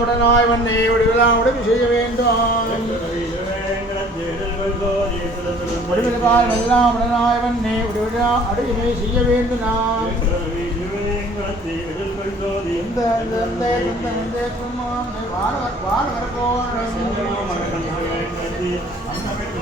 உடனாய் வந்தே விடுவிழாவுடன் செய்ய வேண்டும். விடுவிழால் எல்லாம் உடனாய் வந்தே விடுவிழா அடுவினை செய்ய வேண்டும். நான் இந்த